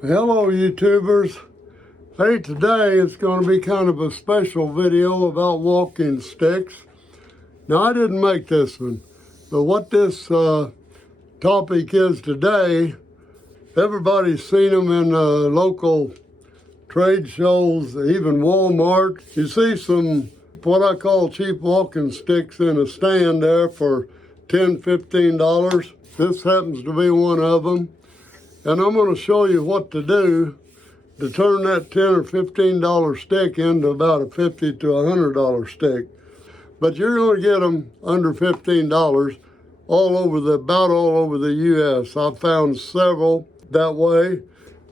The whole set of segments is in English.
Hello YouTubers. Hey, today it's going to be kind of a special video about walking sticks. Now I didn't make this one, but what this topic is today, everybody's seen them in local trade shows, even Walmart. You see some what I call cheap walking sticks in a stand there for $10, $15. This happens to be one of them. And I'm going to show you what to do to turn that $10 or $15 stick into about a $50 to $100 stick. But you're going to get them under $15 about all over the U.S. I've found several that way.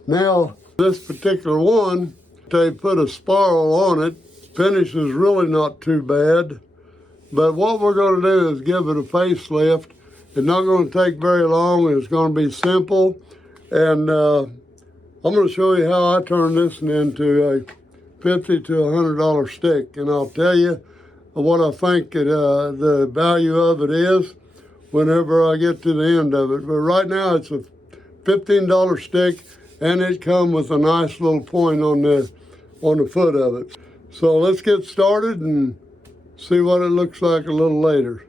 Now, this particular one, they put a spiral on it. Finish is really not too bad. But what we're going to do is give it a facelift. It's not going to take very long. It's going to be simple. And I'm going to show you how I turn this into a $50 to $100 stick. And I'll tell you what I think the value of it is whenever I get to the end of it. But right now it's a $15 stick, and it comes with a nice little point on the foot of it. So let's get started and see what it looks like a little later.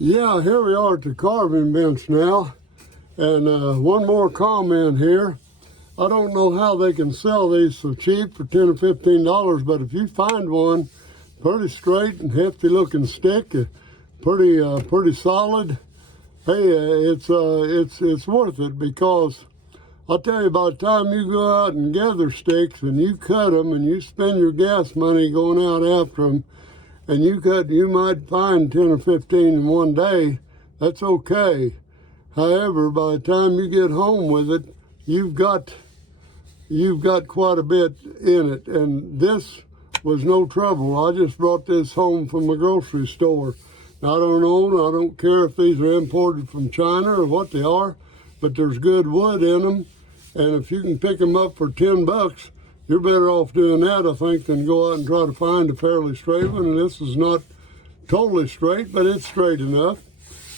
Yeah, here we are at the carving bench now. And one more comment here. I don't know how they can sell these so cheap for $10 or $15, but if you find one pretty straight and hefty looking stick, pretty solid, hey, it's worth it, because I'll tell you, by the time you go out and gather sticks and you cut them and you spend your gas money going out after them, and you might find 10 or 15 in one day. That's okay. However, by the time you get home with it, you've got quite a bit in it. And this was no trouble. I just brought this home from the grocery store. Now, I don't care if these are imported from China or what they are, but there's good wood in them. And if you can pick them up for $10, you're better off doing that, I think, than go out and try to find a fairly straight one. And this is not totally straight, but it's straight enough.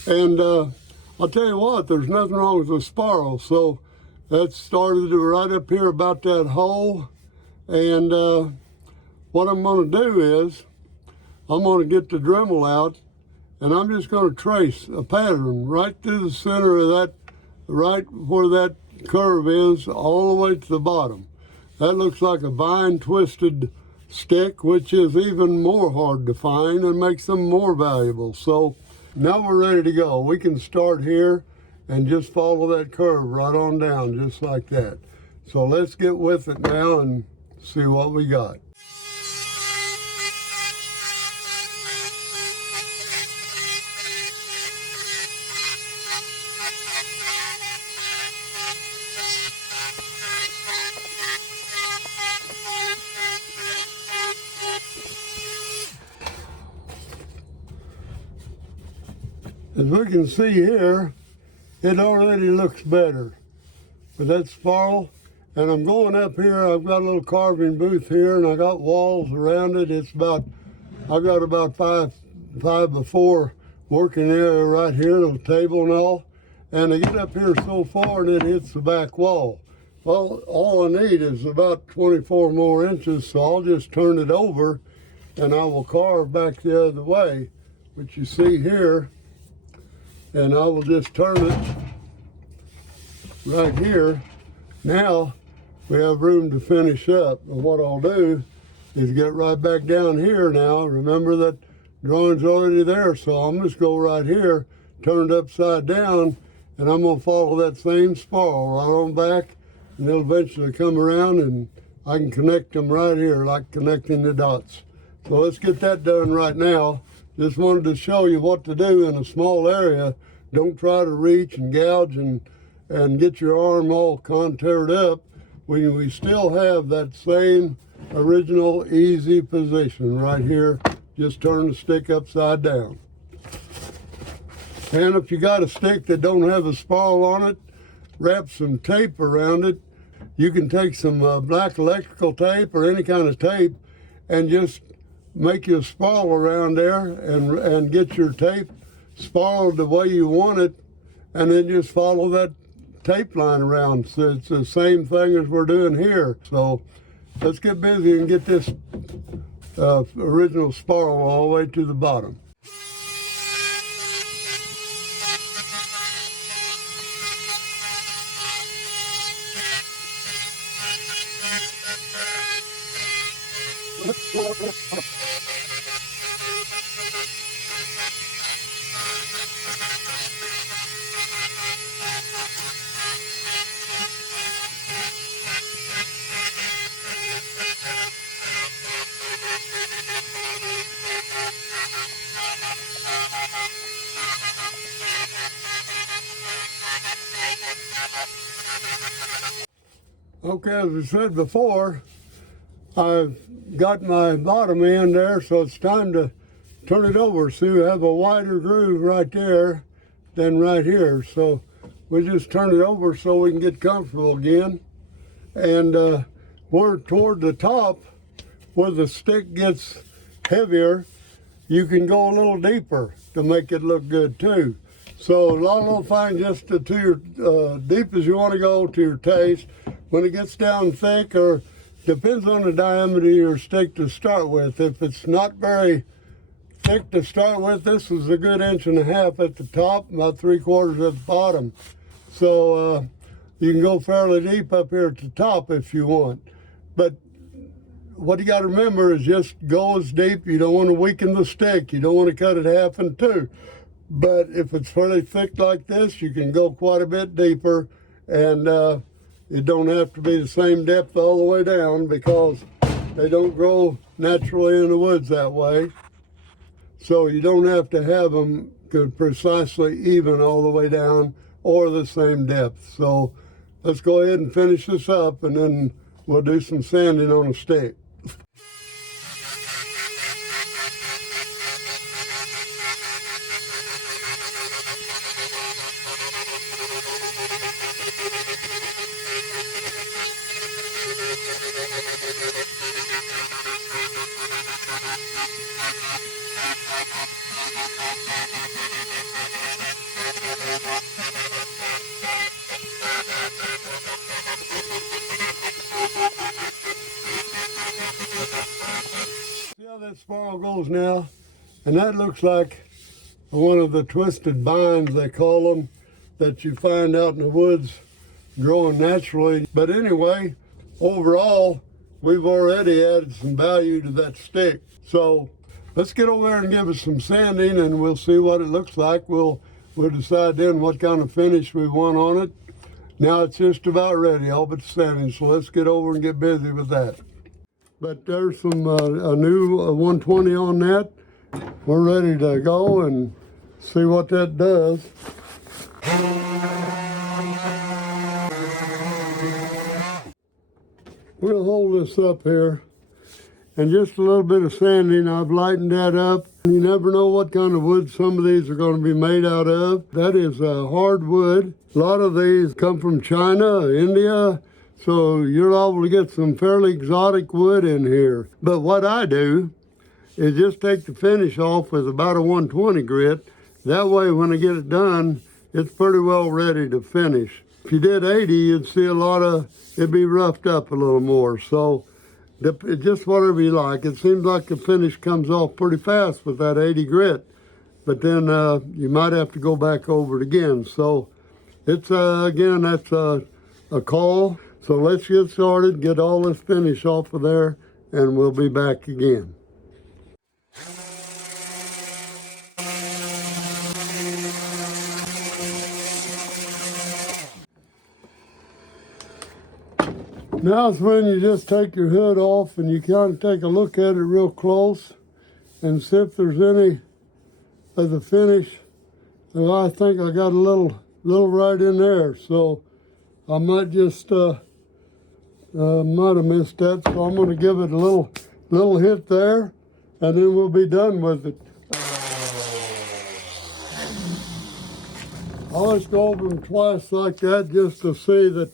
And I'll tell you what, there's nothing wrong with the spiral. So that started right up here about that hole. And what I'm going to do is I'm going to get the Dremel out, and I'm just going to trace a pattern right through the center of that, right where that curve is, all the way to the bottom. That looks like a vine twisted stick, which is even more hard to find and makes them more valuable. So now we're ready to go. We can start here and just follow that curve right on down, just like that. So let's get with it now and see what we got. As we can see here, it already looks better with that spiral. And I'm going up here, I've got a little carving booth here, and I got walls around it. I've got about five by 4 working area right here, little table and all. And I get up here so far and it hits the back wall. Well, all I need is about 24 more inches, so I'll just turn it over and I will carve back the other way, which you see here. And I will just turn it right here. Now we have room to finish up. And what I'll do is get right back down here now. Remember that drawing's already there, so I'm just go right here, turn it upside down, and I'm gonna follow that same spiral right on back, and they'll eventually come around and I can connect them right here, like connecting the dots. So let's get that done right now. Just wanted to show you what to do in a small area. Don't try to reach and gouge and get your arm all contoured up when we still have that same original easy position right here. Just turn the stick upside down. And if you got a stick that don't have a spiral on it, wrap some tape around it. You can take some black electrical tape or any kind of tape and just make you a spiral around there and get your tape spiraled the way you want it, and then just follow that tape line around. So it's the same thing as we're doing here. So let's get busy and get this original spiral all the way to the bottom. Okay, as we said before, I've got my bottom end there, so it's time to turn it over. See, we have a wider groove right there than right here. So we just turn it over so we can get comfortable again. And we're toward the top where the stick gets heavier. You can go a little deeper to make it look good too. So a lot of little fine, just to your deep as you want to go to your taste. When it gets down thick, or depends on the diameter of your stick to start with. If it's not very thick to start with, this is a good 1.5 inches at the top, about 3/4 at the bottom. So you can go fairly deep up here at the top if you want. But what you got to remember is just go as deep. You don't want to weaken the stick. You don't want to cut it half in two. But if it's fairly thick like this, you can go quite a bit deeper, and it don't have to be the same depth all the way down, because they don't grow naturally in the woods that way. So you don't have to have them precisely even all the way down or the same depth. So let's go ahead and finish this up, and then we'll do some sanding on a stick. See how that spiral goes now? And that looks like one of the twisted vines, they call them, that you find out in the woods growing naturally. But anyway, overall, we've already added some value to that stick. So let's get over there and give it some sanding, and we'll see what it looks like. We'll decide then what kind of finish we want on it. Now it's just about ready, all but sanding. So let's get over and get busy with that. But there's some a new 120 on that. We're ready to go and see what that does. We'll hold this up here, and just a little bit of sanding. I've lightened that up. You never know what kind of wood some of these are going to be made out of. That is hardwood. A lot of these come from China, India, so you're able to get some fairly exotic wood in here. But what I do is just take the finish off with about a 120 grit. That way when I get it done, it's pretty well ready to finish. If you did 80, you'd see a lot of, it'd be roughed up a little more. So just whatever you like. It seems like the finish comes off pretty fast with that 80 grit, but then you might have to go back over it again. So it's again, that's a call. So let's get started, get all this finish off of there, and we'll be back again. Now it's when you just take your hood off and you kind of take a look at it real close and see if there's any of the finish. And I think I got a little right in there, so I might just might have missed that. So I'm going to give it a little hit there, and then we'll be done with it. I always go over them twice like that just to see that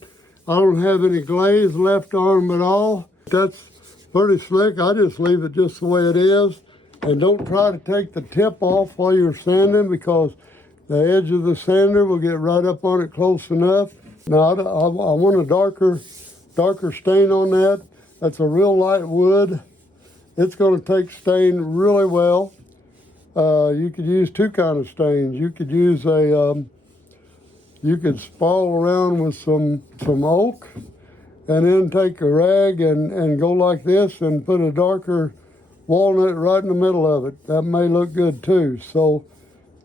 I don't have any glaze left on them at all. That's pretty slick. I just leave it just the way it is. And don't try to take the tip off while you're sanding, because the edge of the sander will get right up on it close enough. Now I want a darker stain on that. That's a real light wood. It's going to take stain really well. You could use two kind of stains. You could use you could spall around with some oak, and then take a rag and go like this and put a darker walnut right in the middle of it. That may look good too. So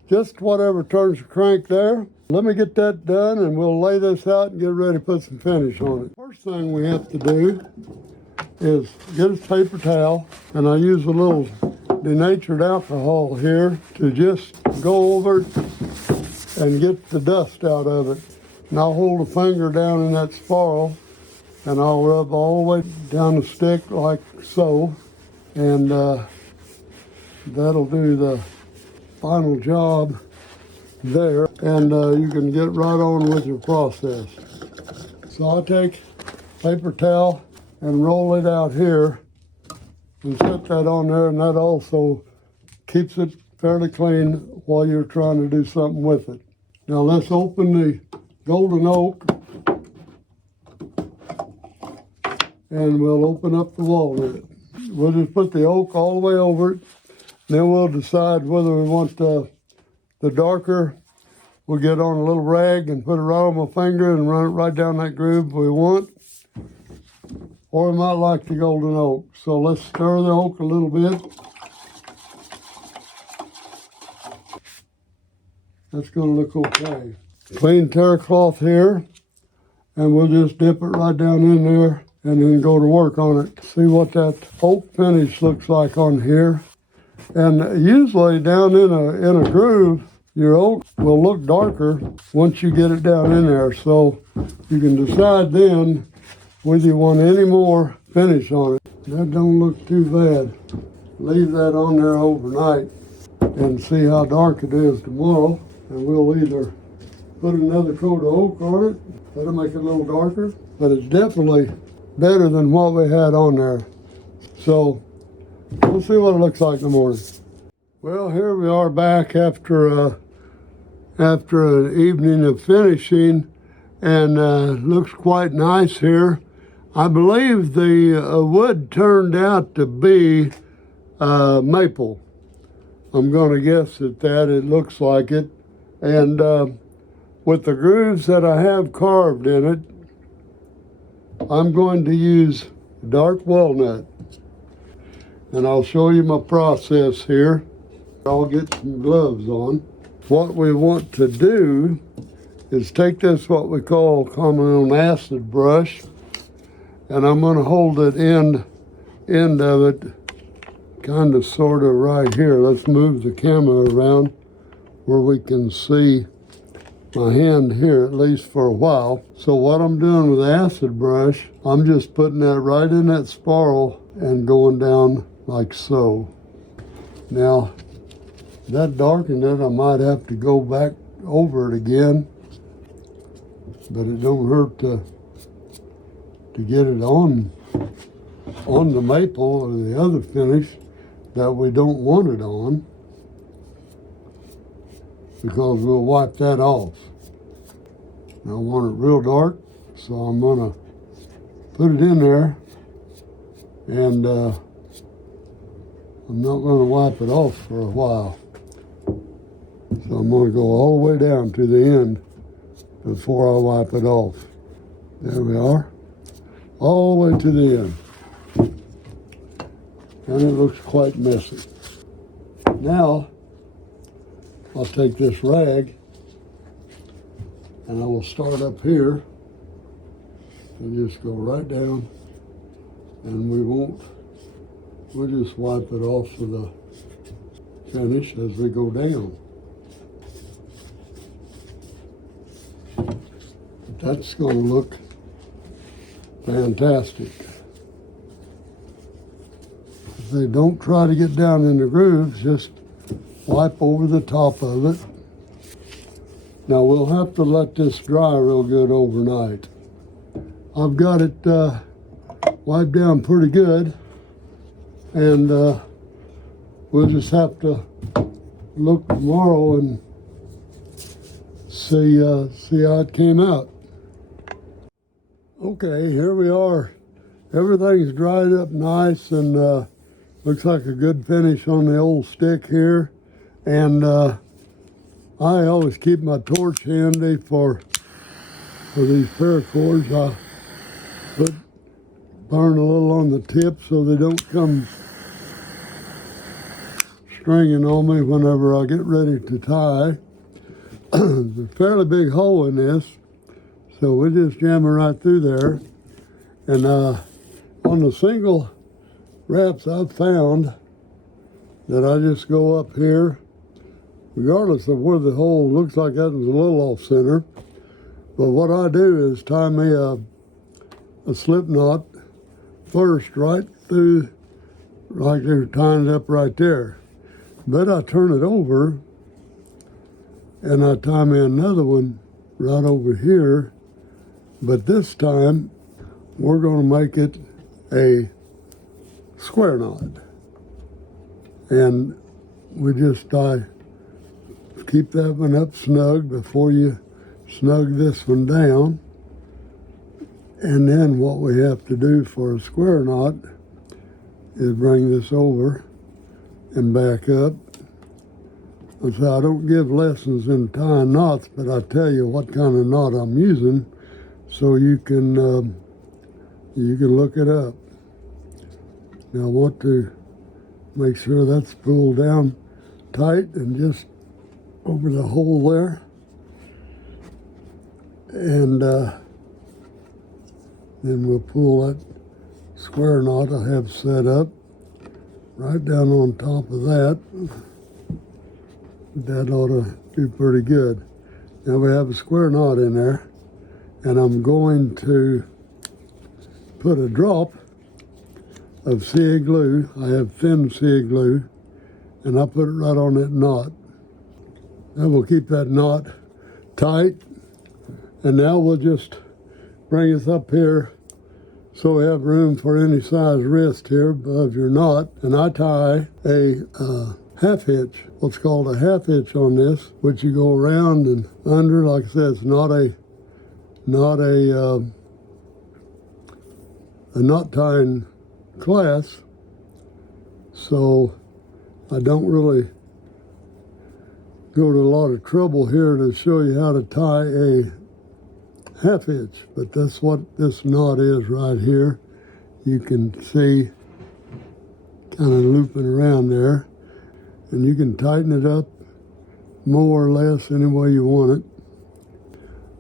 just whatever turns the crank there. Let me get that done and we'll lay this out and get ready to put some finish on it. First thing we have to do is get a paper towel, and I use a little denatured alcohol here to just go over it and get the dust out of it. And I'll hold a finger down in that spiral and I'll rub all the way down the stick like so, and that'll do the final job there, and you can get right on with your process. So I'll take paper towel and roll it out here and set that on there, and that also keeps it fairly clean while you're trying to do something with it. Now let's open the golden oak, and we'll open up the walnut. We'll just put the oak all the way over it, then we'll decide whether we want the darker. We'll get on a little rag and put it right on my finger and run it right down that groove we want. Or we might like the golden oak. So let's stir the oak a little bit. That's going to look okay. Clean terry cloth here, and we'll just dip it right down in there and then go to work on it. See what that oak finish looks like on here. And usually down in a groove, your oak will look darker once you get it down in there. So you can decide then whether you want any more finish on it. That don't look too bad. Leave that on there overnight and see how dark it is tomorrow. And we'll either put another coat of oak on it, that'll make it a little darker, but it's definitely better than what we had on there. So we'll see what it looks like in the morning. Well, here we are back after an evening of finishing, and looks quite nice here. I believe the wood turned out to be maple. I'm going to guess at that. It looks like it. And with the grooves that I have carved in it, I'm going to use dark walnut. And I'll show you my process here. I'll get some gloves on. What we want to do is take this, what we call common acid brush, and I'm going to hold it end of it kind of sort of right here. Let's move the camera around where we can see my hand here, at least for a while. So what I'm doing with the acid brush, I'm just putting that right in that spiral and going down like so. Now, that darkened it, I might have to go back over it again, but it don't hurt to get it on the maple or the other finish that we don't want it on, because we'll wipe that off. Now, I want it real dark, so I'm gonna put it in there, and I'm not gonna wipe it off for a while. So I'm going to go all the way down to the end before I wipe it off. There we are. All the way to the end. And it looks quite messy. Now, I'll take this rag and I will start up here and just go right down, and we'll just wipe it off for the finish as we go down. That's going to look fantastic. If they don't try to get down in the grooves, just wipe over the top of it. Now we'll have to let this dry real good overnight. I've got it wiped down pretty good, and we'll just have to look tomorrow and see how it came out. Okay, here we are. Everything's dried up nice and looks like a good finish on the old stick here. And I always keep my torch handy for these paracords. I burn a little on the tip so they don't come stringing on me whenever I get ready to tie. There's a fairly big hole in this, so we just jam it right through there. And on the single wraps, I've found that I just go up here, regardless of where the hole looks like that was a little off center. But what I do is tie me a slip knot first right through, like they're tying it up right there. But I turn it over and I tie me another one right over here. But this time we're going to make it a square knot. And we just keep that one up snug before you snug this one down. And then what we have to do for a square knot is bring this over and back up. So I don't give lessons in tying knots, but I tell you what kind of knot I'm using so you can look it up. Now I want to make sure that's pulled down tight and just over the hole there. And then we'll pull that square knot I have set up right down on top of that. That ought to do pretty good. Now we have a square knot in there, and I'm going to put a drop of CA glue. I have thin CA glue, and I put it right on that knot. Now we'll keep that knot tight, and now we'll just bring us up here so we have room for any size wrist here above your knot. And I tie a half hitch, what's called a half hitch on this, which you go around and under. Like I said, it's not a knot tying class, so I don't really go to a lot of trouble here to show you how to tie a half hitch, but that's what this knot is right here. You can see kind of looping around there, and you can tighten it up more or less any way you want it.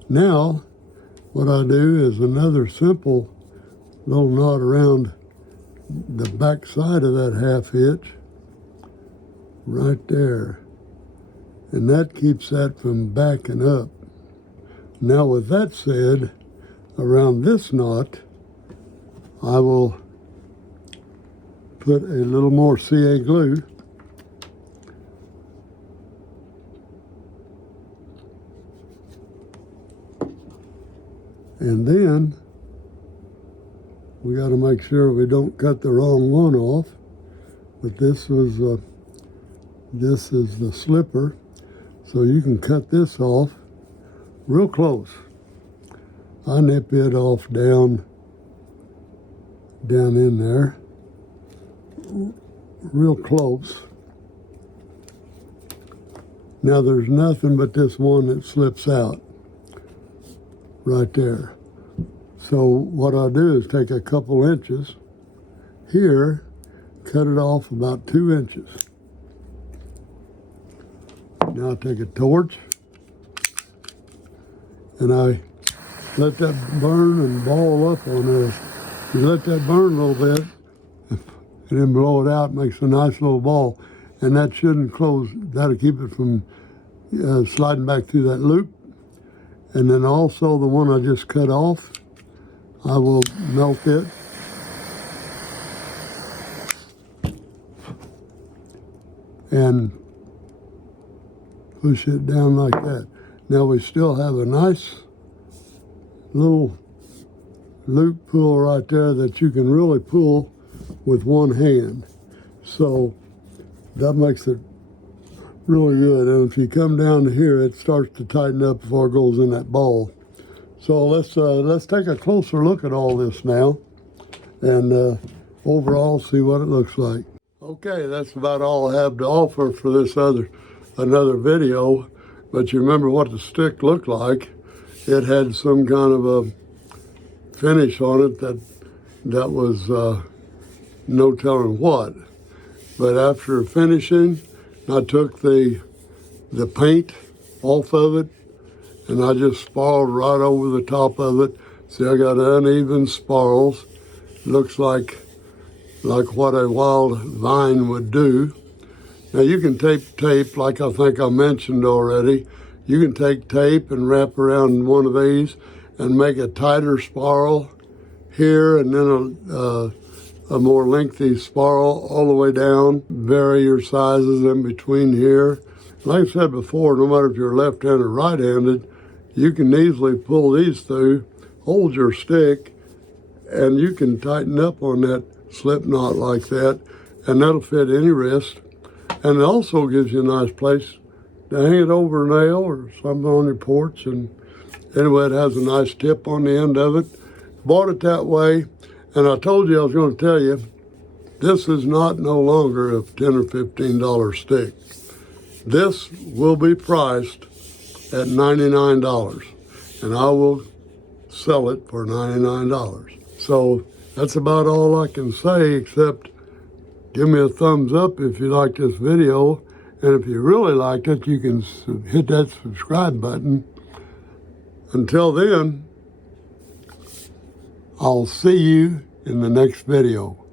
Now what I do is another simple little knot around the back side of that half hitch right there, and that keeps that from backing up. Now with that said, around this knot I will put a little more CA glue, and then we got to make sure we don't cut the wrong one off. But this is the slipper, so you can cut this off real close. I nip it off down in there real close. Now there's nothing but this one that slips out right there. So what I do is take a couple inches here, cut it off about 2 inches. Now I take a torch and I let that burn and ball up on there. You let that burn a little bit and then blow it out, makes a nice little ball. And that shouldn't close, that'll keep it from sliding back through that loop. And then also the one I just cut off, I will melt it. And push it down like that. Now we still have a nice little loop pull right there that you can really pull with one hand. So that makes it really good. And if you come down to here, it starts to tighten up before it goes in that ball. So let's take a closer look at all this now, and overall see what it looks like. Okay, that's about all I have to offer for this another video. But you remember what the stick looked like? It had some kind of a finish on it that was no telling what. But after finishing, I took the paint off of it, and I just spiraled right over the top of it. See, I got uneven spirals. Looks like what a wild vine would do. Now you can tape, like I think I mentioned already. You can take tape and wrap around one of these and make a tighter spiral here, and then a more lengthy spiral all the way down. Vary your sizes in between here. Like I said before, no matter if you're left-handed or right-handed, you can easily pull these through, hold your stick, and you can tighten up on that slip knot like that, and that'll fit any wrist. And it also gives you a nice place to hang it over a nail or something on your porch. And anyway, it has a nice tip on the end of it. Bought it that way, and I told you I was going to tell you, this is not no longer a $10 or $15 stick. This will be priced at $99, and I will sell it for $99. So that's about all I can say, except give me a thumbs up if you like this video, and if you really liked it, you can hit that subscribe button. Until then, I'll see you in the next video.